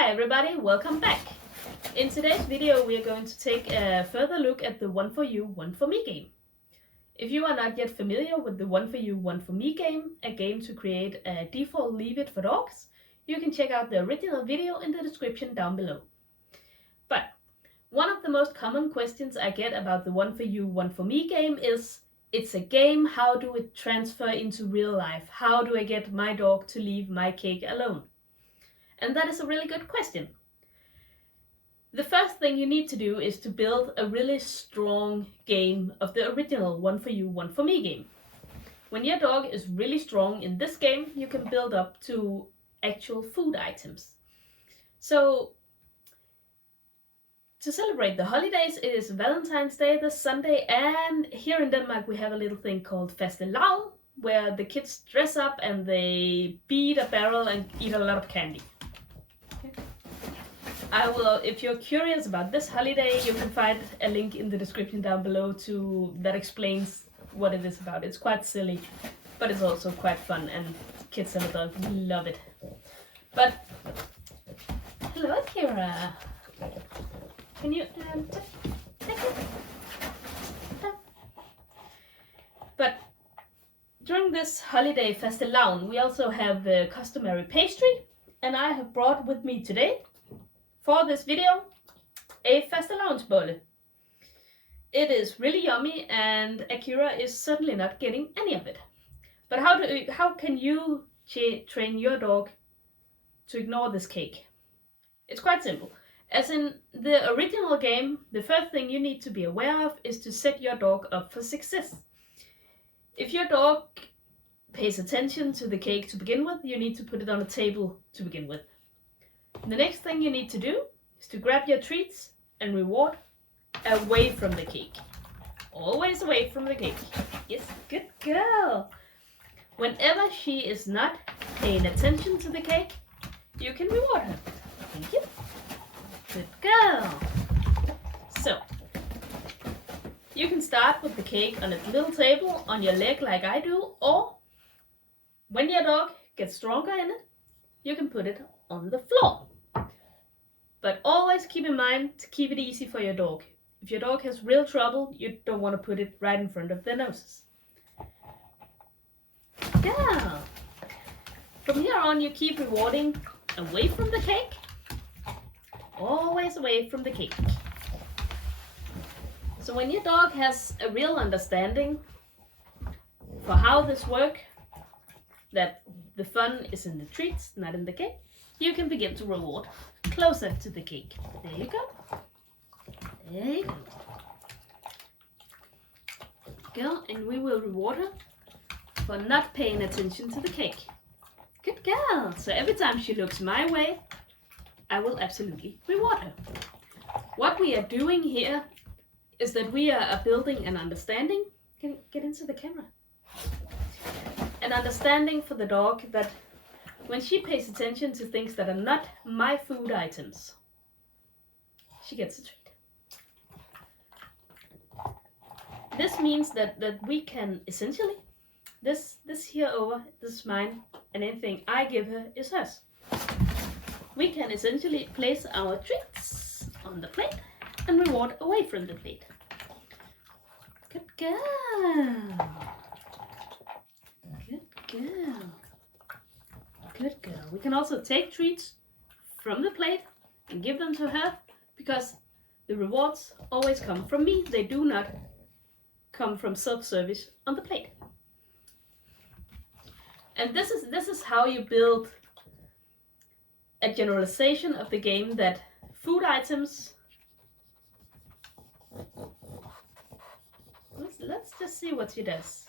Hi everybody, welcome back. In today's video we are going to take a further look at the One For You, One For Me game. If you are not yet familiar with the One For You, One For Me game, a game to create a default leave it for dogs, you can check out the original video in the description down below. But one of the most common questions I get about the One For You, One For Me game is, it's a game, how do it transfer into real life? How do I get my dog to leave my cake alone? And that is a really good question. The first thing you need to do is to build a really strong game of the original One For You, One For Me game. When your dog is really strong in this game, you can build up to actual food items. So, to celebrate the holidays, it is Valentine's Day this Sunday, and here in Denmark we have a little thing called fastelavn, where the kids dress up and they beat a barrel and eat a lot of candy. If you're curious about this holiday, you can find a link in the description down below that explains what it is about. It's quite silly, but it's also quite fun, and kids and adults love it. But hello, Kira. Can you take it? But during this holiday fastelavn, we also have the customary pastry, and I have brought with me today, for this video, a fastelavnsbolle. It is really yummy, and Akira is certainly not getting any of it. But how can you train your dog to ignore this cake? It's quite simple. As in the original game, the first thing you need to be aware of is to set your dog up for success. If your dog pays attention to the cake to begin with, you need to put it on a table to begin with. The next thing you need to do is to grab your treats and reward away from the cake. Always away from the cake. Yes, good girl. Whenever she is not paying attention to the cake, you can reward her. Thank you. Good girl. So, you can start with the cake on its little table on your leg like I do, or when your dog gets stronger in it, you can put it on the floor. But always keep in mind to keep it easy for your dog. If your dog has real trouble, you don't want to put it right in front of their noses. Yeah. From here on, you keep rewarding away from the cake. Always away from the cake. So when your dog has a real understanding for how this works, that the fun is in the treats, not in the cake, you can begin to reward closer to the cake. There you go. There you go. Girl, and we will reward her for not paying attention to the cake. Good girl. So every time she looks my way, I will absolutely reward her. What we are doing here is that we are building an understanding. Can you get into the camera? An understanding for the dog that when she pays attention to things that are not my food items, she gets a treat. This means that we can essentially, this here over, this is mine, and anything I give her is hers. We can essentially place our treats on the plate and reward away from the plate. Good girl. Good girl. Good girl. We can also take treats from the plate and give them to her, because the rewards always come from me. They do not come from self-service on the plate. And this is how you build a generalization of the game, that food items. Let's just see what she does.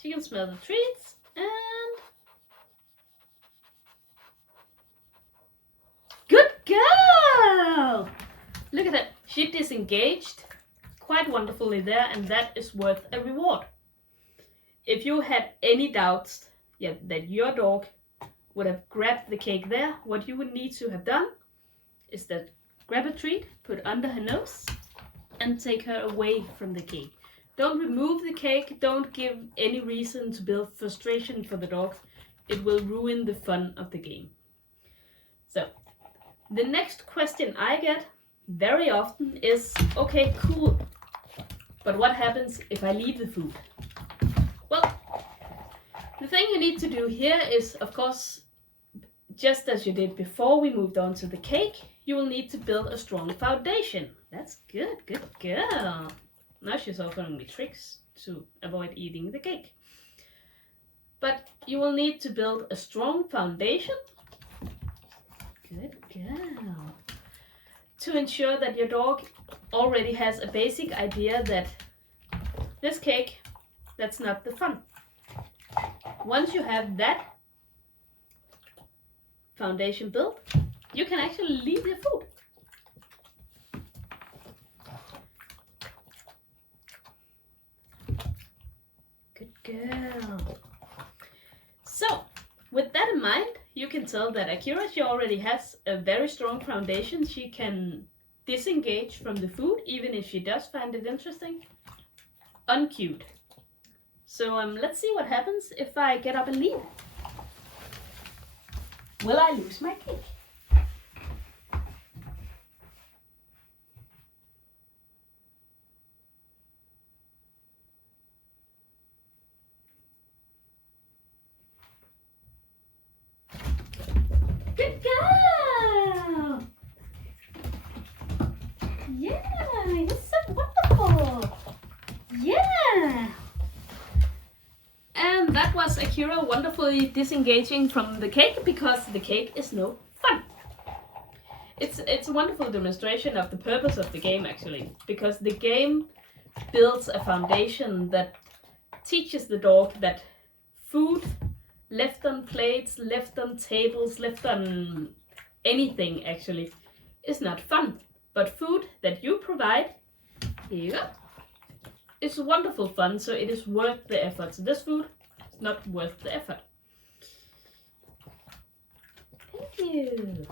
She can smell the treats and good girl! Look at that. She disengaged quite wonderfully there, and that is worth a reward. If you had any doubts that your dog would have grabbed the cake there, what you would need to have done is that grab a treat, put under her nose, and take her away from the cake. Don't remove the cake, don't give any reason to build frustration for the dog. It will ruin the fun of the game. So, The next question I get very often is, okay, cool, but what happens if I leave the food? Well, the thing you need to do here is, of course, just as you did before we moved on to the cake, you will need to build a strong foundation. That's good, good girl. Now she's offering me tricks to avoid eating the cake. But you will need to build a strong foundation. Good girl. To ensure that your dog already has a basic idea that this cake, that's not the fun. Once you have that foundation built, you can actually leave your food. Good girl. So, with that in mind, you can tell that Akira, she already has a very strong foundation. She can disengage from the food, even if she does find it interesting, uncued. So let's see what happens if I get up and leave. Will I lose my cake? Good girl! Yeah, you're so wonderful! Yeah! And that was Akira wonderfully disengaging from the cake because the cake is no fun. It's a wonderful demonstration of the purpose of the game actually, because the game builds a foundation that teaches the dog that food left on plates, left on tables, left on anything actually is not fun. But food that you provide, here you go, is wonderful fun, so it is worth the effort. So this food is not worth the effort. Thank you.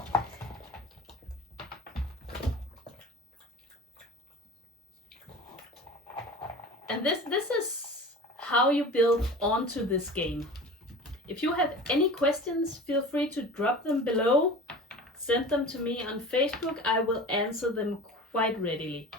And this is how you build onto this game. If you have any questions, feel free to drop them below. Send them to me on Facebook. I will answer them quite readily.